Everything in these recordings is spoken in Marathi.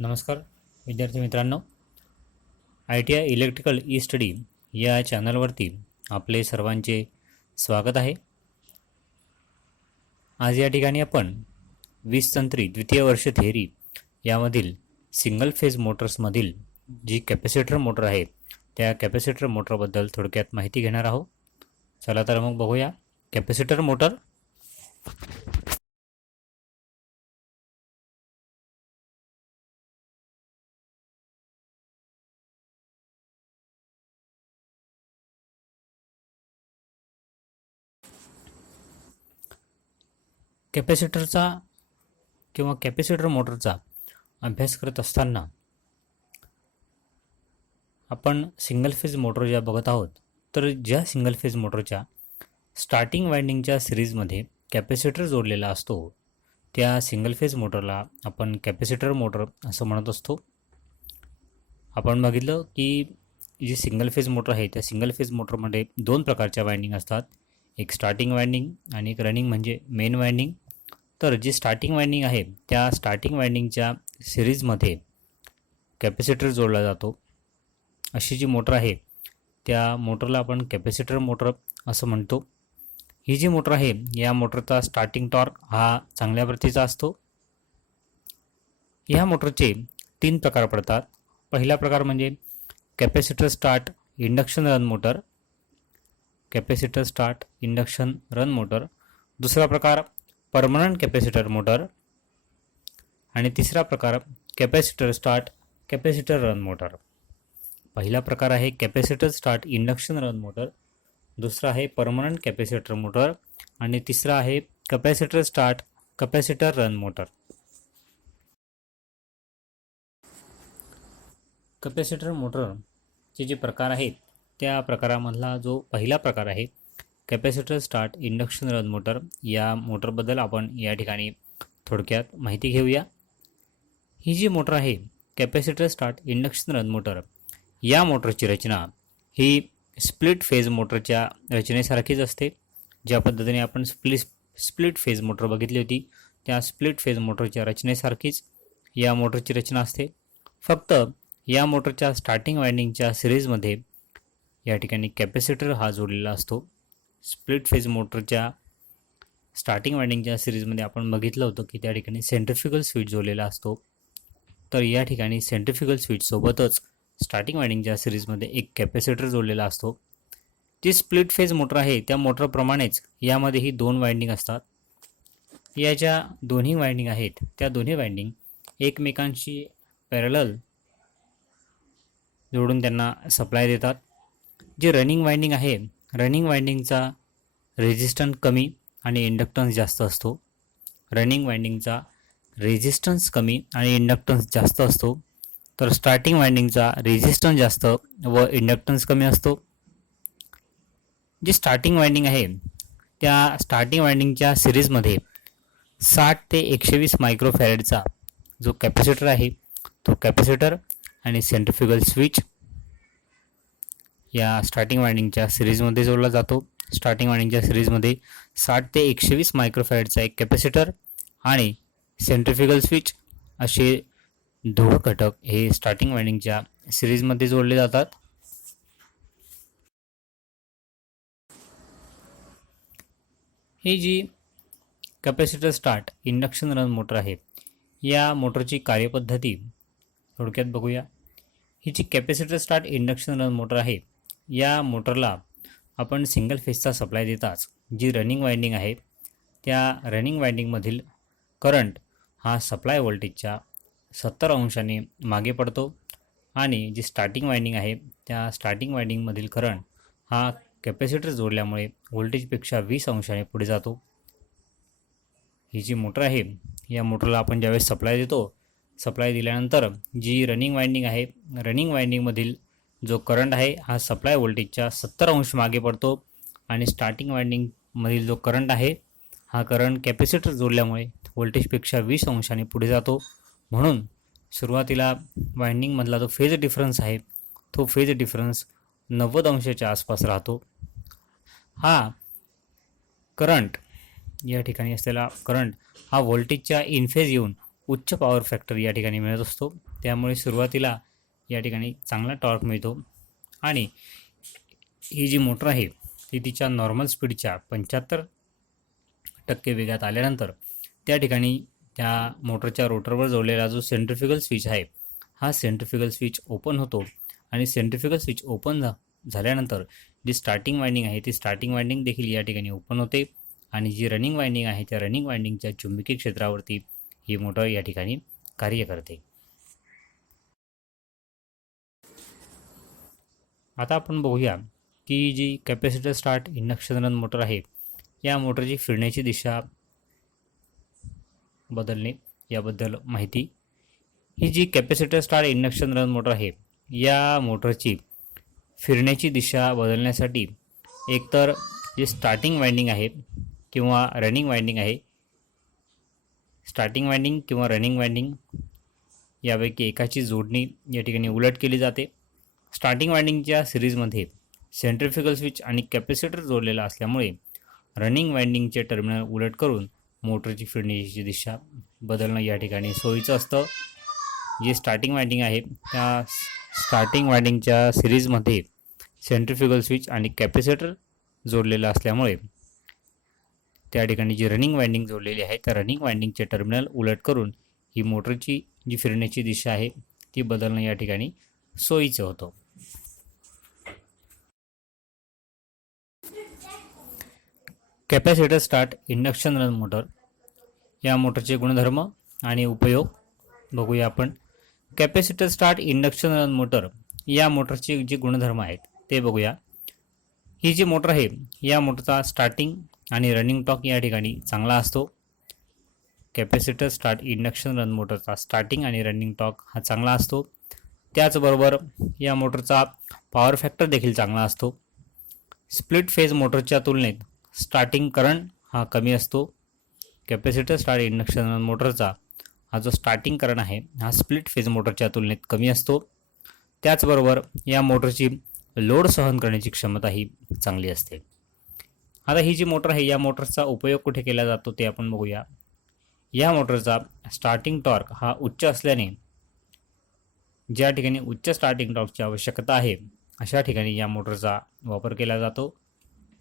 नमस्कार विद्यार्थी मित्रांनो, ITI इलेक्ट्रिकल ई स्टडी या चॅनलवरती आपले सर्वांचे स्वागत आहे. आज या ठिकाणी आपण 20 तंत्री द्वितीय वर्ष थेअरी यामधील सिंगल फेज मोटर्समधील जी कॅपॅसिटर मोटर आहे त्या कॅपॅसिटर मोटरबद्दल थोडक्यात माहिती घेणार आहोत. चला तर मग बघूया कॅपॅसिटर मोटर. कॅपॅसिटरचा किंवा कॅपॅसिटर मोटरचा अभ्यास करत असताना आपण सिंगल फेज मोटर ज्या बघत आहोत, तर ज्या सिंगल फेज मोटरच्या स्टार्टिंग वाइंडिंगच्या सिरीजमध्ये कॅपॅसिटर जोडलेला असतो त्या सिंगल फेज मोटरला आपण कॅपॅसिटर मोटर असं म्हणत असतो. आपण बघितलं की जी सिंगल फेज मोटर आहे त्या सिंगल फेज मोटरमध्ये दोन प्रकारच्या वाइंडिंग असतात, एक स्टार्टिंग वाइंडिंग आणि एक रनिंग म्हणजे मेन वाइंडिंग. तर जी स्टार्टिंग वाइंडिंग आहे त्या स्टार्टिंग वाइंडिंगच्या सिरीजमध्ये कॅपॅसिटर जोडला जातो. अशी जी मोटर आहे त्या मोटरला आपण कॅपॅसिटर मोटर असं म्हणतो. ही जी मोटर आहे या मोटरचा स्टार्टिंग टॉर्क हा चांगल्या प्रतीचा असतो. ह्या मोटरचे 3 प्रकार पडतात. पहिला प्रकार म्हणजे capacitor start induction run motor, capacitor start induction run motor. दुसरा प्रकार परमनंट कॅपॅसिटर मोटर आणि तिसरा प्रकार capacitor start capacitor run motor. पहिला प्रकार आहे capacitor start induction run motor, दुसरा आहे परमनंट कॅपॅसिटर मोटर आणि तिसरा आहे capacitor start capacitor run motor. Capacitor मोटरचे जे प्रकार आहेत त्या प्रकारामधला जो पहिला प्रकार आहे capacitor start induction run motor, या मोटरबद्दल आपण या ठिकाणी थोडक्यात माहिती घेऊया. ही जी मोटर आहे capacitor start induction run motor, या मोटरची रचना ही स्प्लिट फेज मोटरच्या रचनेसारखीच असते. ज्या पद्धतीने आपण स्प्लिट फेज मोटर बघितली होती त्या स्प्लिट फेज मोटरच्या रचनेसारखीच या मोटरची रचना असते. फक्त या मोटरच्या स्टार्टिंग वाइंडिंगच्या सिरीजमध्ये या ठिकाणी कॅपॅसिटर हा जोडलेला असतो. स्प्लिट फेज मोटरच्या स्टार्टिंग वाइंडिंगच्या सिरीजमध्ये आपण बघितलं होतं की त्या ठिकाणी सेंट्रिफ्युगल स्विच जोडलेला असतो. तर या ठिकाणी सेंट्रिफ्युगल स्विचसोबतच स्टार्टिंग वाइंडिंगच्या सिरीजमध्ये एक कॅपॅसिटर जोडलेला असतो. जी स्प्लिट फेज मोटर आहे त्या मोटरप्रमाणेच यामध्येही 2 वाइंडिंग असतात. या ज्या दोन्ही वाइंडिंग आहेत त्या दोन्ही वाइंडिंग एकमेकांशी पॅरलल जोडून त्यांना सप्लाय देतात. जे रनिंग वाइंडिंग आहे, रनिंग वाइंडिंगचा रेझिस्टन्स कमी आणि इंडक्टन्स जास्त असतो. रनिंग वाइंडिंगचा रेझिस्टन्स कमी आणि इंडक्टन्स जास्त असतो, तर स्टार्टिंग वाइंडिंगचा रेझिस्टन्स जास्त व इंडक्टन्स कमी असतो. जी स्टार्टिंग वाइंडिंग आहे त्या स्टार्टिंग वाइंडिंगच्या सिरीजमध्ये 60 ते 120 मायक्रोफॅरेडचा जो कॅपॅसिटर आहे तो कॅपॅसिटर आणि सेंट्रिफ्युगल स्विच या स्टार्टिंग वाइंडिंगच्या सिरीजमध्ये जोडला जातो. स्टार्टिंग वाइंडिंगच्या सिरीजमध्ये 60 ते 120 मायक्रोफॅरेडचा एक कॅपॅसिटर आणि सेंट्रिफ्युगल स्विच असे दोन घटक हे स्टार्टिंग वाइंडिंगच्या सिरीजमध्ये जोडले जातात. ही जी capacitor start induction run motor आहे या मोटरची कार्यपद्धती थोडक्यात बघूया. ही जी capacitor start induction run motor आहे या मोटरला आपण सिंगल फेजचा सप्लाय देताच जी रनिंग वाइंडिंग आहे त्या रनिंग वाइंडिंगमधील करंट हा सप्लाय व्होल्टेजच्या 70 अंशाने मागे पडतो आणि जी स्टार्टिंग वाइंडिंग आहे त्या स्टार्टिंग वाइंडिंगमधील करंट हा कॅपॅसिटर जोडल्यामुळे व्होल्टेजपेक्षा 20 अंशाने पुढे जातो. ही जी मोटर आहे या मोटरला आपण ज्यावेळेस सप्लाय देतो, सप्लाय दिल्यानंतर जी रनिंग वाइंडिंग आहे, रनिंग वाइंडिंगमधील जो करंट आहे हा सप्लाय व्होल्टेजच्या 70 अंश मागे पडतो आणि स्टार्टिंग वाइंडिंगमधील जो करंट आहे हा करंट कॅपॅसिटर जोडल्यामुळे व्होल्टेजपेक्षा 20 अंशाने पुढे जातो. म्हणून सुरुवातीला वाइंडिंगमधला जो फेज डिफरन्स आहे तो फेज डिफरन्स 90 अंशाच्या आसपास राहतो. हा करंट या ठिकाणी असलेला करंट हा व्होल्टेजच्या इन फेज येऊन उच्च पॉवर फॅक्टर या ठिकाणी मिळत असतो. त्यामुळे सुरुवातीला या ठिकाणी चांगला टॉर्क मिळतो आणि ही जी मोटर आहे ती तिच्या नॉर्मल स्पीडच्या 75% वेगात आल्यानंतर त्या ठिकाणी त्या मोटरच्या रोटरवर जोडलेला जो सेंट्रिफ्युगल स्विच आहे हा सेंट्रिफ्युगल स्विच ओपन होतो आणि सेंट्रिफ्युगल स्विच ओपन झाल्यानंतर जी स्टार्टिंग वाइंडिंग आहे ती स्टार्टिंग वाइंडिंग देखील या ठिकाणी ओपन होते आणि जी रनिंग वाइंडिंग आहे त्या रनिंग वाइंडिंगच्या चुंबकीय क्षेत्रावरती ही मोटर या ठिकाणी कार्य करते. आता आपण बघूया की जी capacitor start induction run motor आहे या मोटरची फिरण्याची दिशा बदलणे याबद्दल माहिती. ही जी capacitor start induction run motor आहे या मोटरची फिरण्याची दिशा बदलण्यासाठी एकतर जे स्टार्टिंग वाइंडिंग आहे किंवा रनिंग वाइंडिंग आहे, स्टार्टिंग वाइंडिंग किंवा रनिंग वाइंडिंग यापैकी एकाची जोडणी या ठिकाणी उलट केली जाते. स्टार्टिंग वाइंडिंगच्या सिरीजमध्ये सेंट्रिफ्युगल स्विच आणि कॅपॅसिटर जोडलेला असल्यामुळे रनिंग वाइंडिंगचे टर्मिनल उलट करून मोटरची फिरण्याची दिशा बदलणं या ठिकाणी सोयीचं असतं. जे स्टार्टिंग वाइंडिंग आहे त्या स्टार्टिंग वाइंडिंगच्या सिरीजमध्ये सेंट्रिफ्युगल स्विच आणि कॅपॅसिटर जोडलेलं असल्यामुळे त्या ठिकाणी जी रनिंग वाइंडिंग जोडलेली आहे त्या रनिंग वाइंडिंगचे टर्मिनल उलट करून ही मोटरची जी फिरण्याची दिशा आहे ती बदलणं या ठिकाणी सोयीचं होतं. Capacitor start induction run motor या मोटरचे गुणधर्म आणि उपयोग बघूया आपण. Capacitor start induction run motor या मोटरचे जे गुणधर्म आहेत ते बघूया. ही जी मोटर आहे या मोटरचा स्टार्टिंग आणि रनिंग टॉर्क या ठिकाणी चांगला असतो. कॅपॅसिटर स्टार्ट इंडक्शन रन मोटरचा स्टार्टिंग आणि रनिंग टॉर्क हा चांगला असतो. त्याचबरोबर या मोटरचा पॉवर फॅक्टर देखील चांगला असतो. स्प्लिट फेज मोटरच्या तुलनेत स्टार्टिंग करंट हा कमी असतो. कॅपॅसिटर स्टार्ट इंडक्शन रन मोटरचा हा जो स्टार्टिंग करंट आहे हा स्प्लिट फेज मोटरच्या तुलनेत कमी असतो. त्याचबरोबर या मोटरची लोड सहन करण्याची क्षमता ही चांगली असते. आता ही जी मोटर आहे या मोटरचा उपयोग कुठे केला जातो ते आपण बघूया. या मोटरचा स्टार्टिंग टॉर्क हा उच्च असल्याने ज्या ठिकाणी उच्च स्टार्टिंग टॉर्कची आवश्यकता आहे अशा ठिकाणी या मोटरचा वापर केला जातो.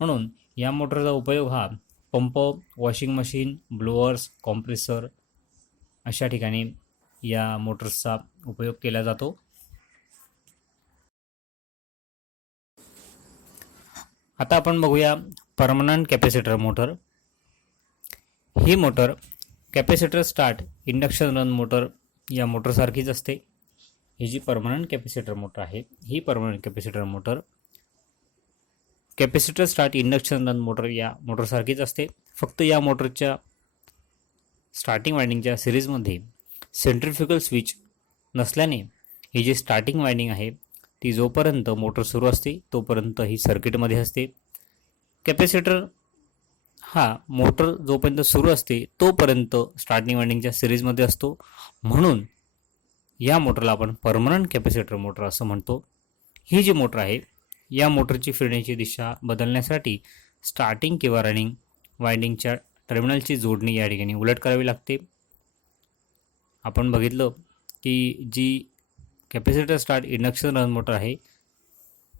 म्हणून या मोटरचा उपयोग हा pump, washing machine, blowers, compressor अशा ठिकाणी या मोटर्सचा उपयोग केला जातो. आता आपण बघूया परमनंट कॅपॅसिटर मोटर. ही motor capacitor start induction run motor या मोटरसारखीच असते. ही जी परमनंट कॅपॅसिटर मोटर आहे ही permanent capacitor motor capacitor start induction run motor या मोटरसारखीच असते. फक्त या मोटरच्या स्टार्टिंग वाइंडिंगच्या सिरीजमध्ये सेंट्रिफ्युगल स्विच नसल्याने ही जी स्टार्टिंग वाइंडिंग आहे ती जोपर्यंत मोटर सुरू असते तोपर्यंत ही सर्किटमध्ये असते. कॅपॅसिटर हा मोटर जोपर्यंत सुरू असते तोपर्यंत स्टार्टिंग वाइंडिंगच्या सिरीजमध्ये असतो. म्हणून या मोटरला आपण परमनंट कॅपॅसिटर मोटर असं म्हणतो. ही जी मोटर आहे या मोटरची फिरण्याची दिशा बदलण्यासाठी स्टार्टिंग किंवा रनिंग वाइंडिंगच्या टर्मिनलची जोडणी या ठिकाणी उलट करावी लागते. आपण बघितलं की जी capacitor start induction run motor आहे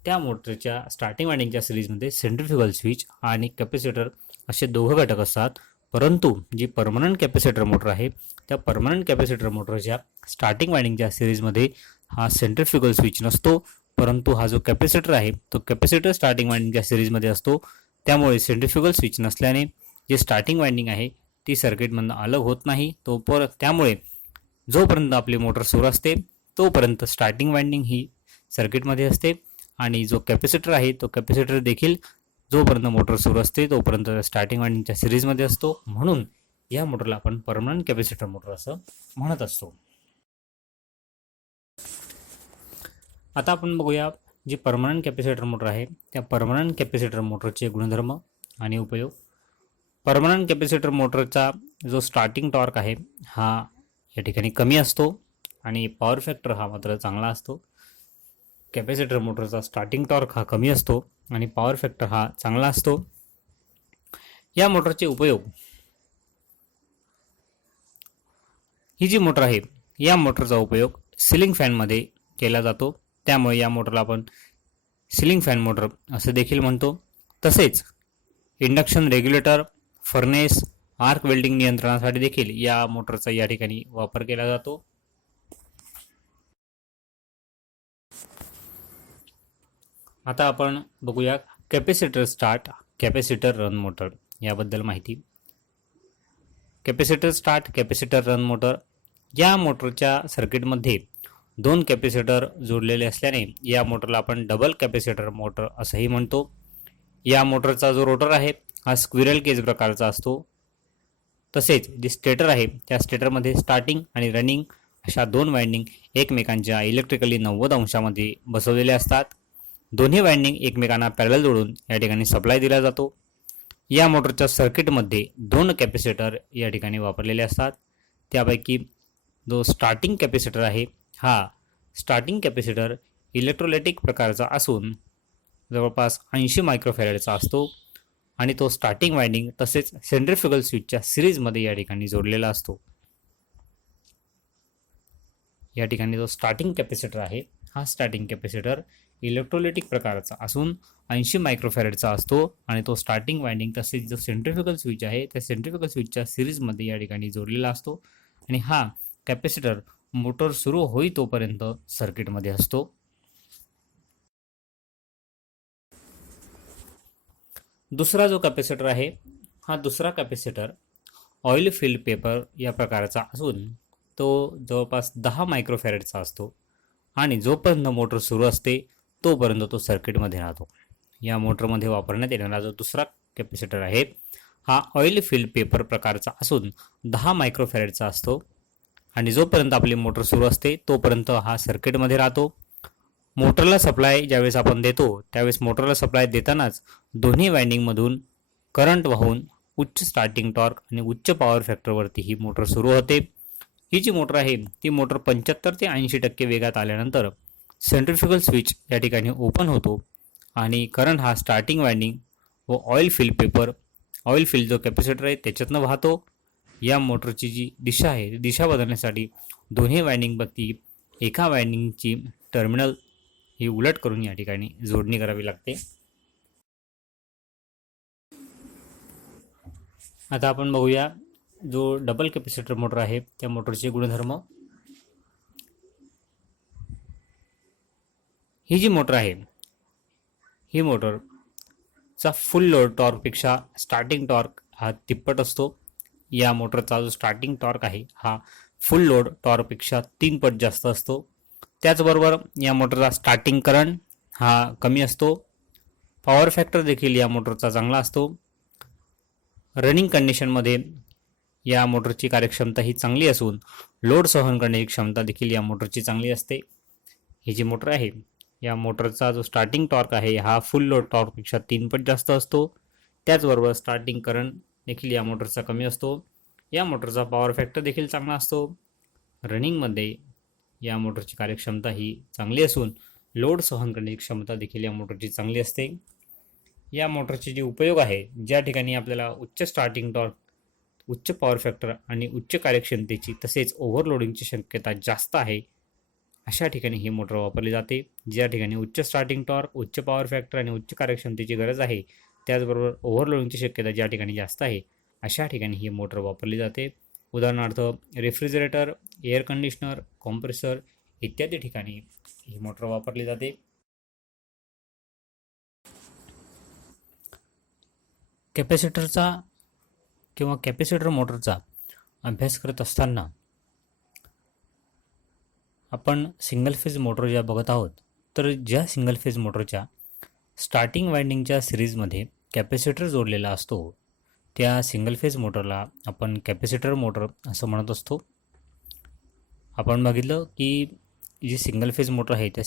त्या मोटरच्या स्टार्टिंग वाइंडिंगच्या सिरीजमध्ये सेंट्रिफ्युगल स्विच आणि कॅपॅसिटर असे दोघं घटक असतात. परंतु जी परमनंट कॅपॅसिटर मोटर आहे त्या परमनंट कॅपॅसिटर मोटरच्या स्टार्टिंग वाइंडिंगच्या सिरीजमध्ये हा सेंट्रिफ्युगल स्विच नसतो, परंतु हा जो कॅपॅसिटर आहे तो कॅपॅसिटर स्टार्टिंग वाइंडिंगच्या सिरीजमध्ये असतो. त्यामुळे सेंट्रिफ्युगल स्विच नसल्याने जे स्टार्टिंग वाइंडिंग आहे ती सर्किटमधून अलग होत नाही. त्यामुळे जोपर्यंत आपली मोटर सुरू असते तोपर्यंत स्टार्टिंग वाइंडिंग ही सर्किटमध्ये असते आणि जो कॅपॅसिटर आहे तो कॅपॅसिटर देखील जोपर्यंत मोटर सुरू असते तोपर्यंत स्टार्टिंग वाइंडिंगच्या सिरीजमध्ये असतो. म्हणून या मोटरला आपण परमनंट कॅपॅसिटर मोटर असं म्हणत असतो. आता आपण बघूया जी परमनंट कॅपॅसिटर मोटर आहे त्या परमनंट कॅपॅसिटर मोटरचे गुणधर्म आणि उपयोग. परमनंट कॅपॅसिटर मोटरचा जो स्टार्टिंग टॉर्क आहे हा या ठिकाणी कमी असतो आणि पॉवर फॅक्टर हा मात्र चांगला असतो. कॅपॅसिटर मोटरचा स्टार्टिंग टॉर्क हा कमी असतो आणि पॉवर फॅक्टर हा चांगला असतो. या मोटरचे उपयोग. ही जी मोटर आहे या मोटरचा उपयोग सिलिंग फॅनमध्ये केला जातो, त्यामुळे या मोटरला आपण सिलिंग फॅन मोटर असं देखील म्हणतो. तसेच induction regulator, furnace, arc welding नियंत्रणासाठी देखील या मोटरचा या ठिकाणी वापर केला जातो. आता आपण बघूया capacitor start, capacitor run motor याबद्दल माहिती. Capacitor start, capacitor run motor या मोटरच्या सर्किटमध्ये 2 कॅपॅसिटर जोडलेले असल्याने या मोटरला आपण डबल कॅपॅसिटर मोटर असंही म्हणतो. या मोटरचा जो रोटर आहे हा स्क्विरल केज प्रकारचा असतो. तसेच जे स्टेटर आहे त्या स्टेटरमध्ये स्टार्टिंग आणि रनिंग अशा 2 वाइंडिंग एकमेकांच्या इलेक्ट्रिकली 90 अंशामध्ये बसवलेले असतात. दोन्ही वाइंडिंग एकमेकांना पॅरलल जोडून या ठिकाणी सप्लाय दिला जातो. या मोटरच्या सर्किटमध्ये 2 कॅपॅसिटर या ठिकाणी वापरलेले असतात. त्यापैकी जो स्टार्टिंग कॅपॅसिटर आहे हा स्टार्टिंग कॅपॅसिटर इलेक्ट्रोलायटिक प्रकारचा असून जवळपास 80 मायक्रोफॅरेडचा असतो आणि तो स्टार्टिंग वाइंडिंग तसेच सेंट्रिफ्युगल स्विचच्या सिरीजमध्ये या ठिकाणी जोडलेला असतो. या ठिकाणी जो स्टार्टिंग कॅपॅसिटर आहे हा स्टार्टिंग कॅपॅसिटर इलेक्ट्रोलायटिक प्रकारचा असून 80 मायक्रोफॅरेडचा असतो आणि तो स्टार्टिंग वाइंडिंग तसेच जो सेंट्रिफ्युगल स्विच आहे त्या सेंट्रिफ्युगल स्विचच्या सिरीजमध्ये या ठिकाणी जोडलेला असतो आणि हा कॅपॅसिटर मोटर सुरू होई तोपर्यंत सर्किटमध्ये असतो. दुसरा जो कॅपॅसिटर आहे हा दुसरा कॅपॅसिटर ऑइल फिल्ड पेपर या प्रकारचा असून तो जवळपास 10 मायक्रोफॅरेडचा असतो आणि जोपर्यंत मोटर सुरू असते तोपर्यंत तो सर्किटमध्ये राहतो. या मोटरमध्ये वापरण्यात येणारा जो दुसरा कॅपॅसिटर आहे हा ऑइल फिल्ड पेपर प्रकारचा असून 10 मायक्रोफॅरेडचा असतो आणि जोपर्यंत आपली मोटर सुरू असते तोपर्यंत हा सर्किटमध्ये राहतो. मोटरला सप्लाय ज्यावेळेस आपण देतो त्यावेळेस मोटरला सप्लाय देतानाच दोन्ही वाइंडिंगमधून करंट वाहून उच्च स्टार्टिंग टॉर्क आणि उच्च पॉवर फॅक्टरवरती ही मोटर सुरू होते. ही जी मोटर आहे ती मोटर 75 ते 80% वेगात आल्यानंतर सेंट्रिफ्युगल स्विच या ठिकाणी ओपन होतो आणि करंट हा स्टार्टिंग वाइंडिंग व ऑइल फिल्ड जो कॅपॅसिटर आहे त्याच्यातनं वाहतो. या मोटरची जी दिशा आहे ती दिशा बदलण्यासाठी दोन्ही वाइंडिंगपैकी एका वाइंडिंगची टर्मिनल ही उलट करून या ठिकाणी जोडणी करावी लागते. आता आपण बघूया जो डबल कॅपॅसिटर मोटर आहे त्या मोटरचे गुणधर्म. ही जी मोटर आहे ही मोटरचा फुल लोड टॉर्कपेक्षा स्टार्टिंग टॉर्क हा तिप्पट असतो. या मोटरचा जो स्टार्टिंग टॉर्क आहे हा फुल लोड टॉर्कपेक्षा 3 पट जास्त असतो. त्याचबरोबर या मोटरचा स्टार्टिंग करंट हा कमी असतो. पॉवर फॅक्टर देखील या मोटरचा चांगला असतो. रनिंग कंडिशनमध्ये या मोटरची कार्यक्षमता ही चांगली असून लोड सहन करण्याची क्षमता देखील या मोटरची चांगली असते. ही जी मोटर आहे या मोटरचा जो स्टार्टिंग टॉर्क आहे हा फुल लोड टॉर्कपेक्षा 3 पट जास्त असतो. त्याचबरोबर स्टार्टिंग करंट देखील या मोटरचा कमी असतो. या मोटरचा पॉवर फॅक्टर देखील चांगला असतो. रनिंगमध्ये या मोटरची कार्यक्षमता ही चांगली असून लोड सहन करण्याची क्षमता देखील या मोटरची चांगली असते. या मोटरचे जे उपयोग आहे ज्या ठिकाणी आपल्याला उच्च स्टार्टिंग टॉर्क, उच्च पॉवर फॅक्टर आणि उच्च कार्यक्षमतेची तसेच ओव्हरलोडिंगची शक्यता जास्त आहे अशा ठिकाणी ही मोटर वापरली जाते. ज्या ठिकाणी उच्च स्टार्टिंग टॉर्क, उच्च पॉवर फॅक्टर आणि उच्च कार्यक्षमतेची गरज आहे त्याचबरोबर ओव्हरलोडिंगची शक्यता ज्या ठिकाणी जास्त आहे अशा ठिकाणी ही मोटर वापरली जाते. उदाहरणार्थ रेफ्रिजरेटर, एअर कंडिशनर, कॉम्प्रेसर इत्यादी ठिकाणी ही मोटर वापरली जाते. कॅपॅसिटरचा किंवा कॅपॅसिटर मोटरचा अभ्यास करत असताना आपण सिंगल फेज मोटर ज्या बघत आहोत तर ज्या सिंगल फेज मोटरच्या स्टार्टिंग वाइंडिंगच्या सिरीजमध्ये कॅपॅसिटर जोडलेला असतो त्या सिंगल फेज मोटरला आपण कॅपॅसिटर मोटर असं म्हणत असतो. आपण बघितलं की जी सिंगल फेज मोटर आहे त्या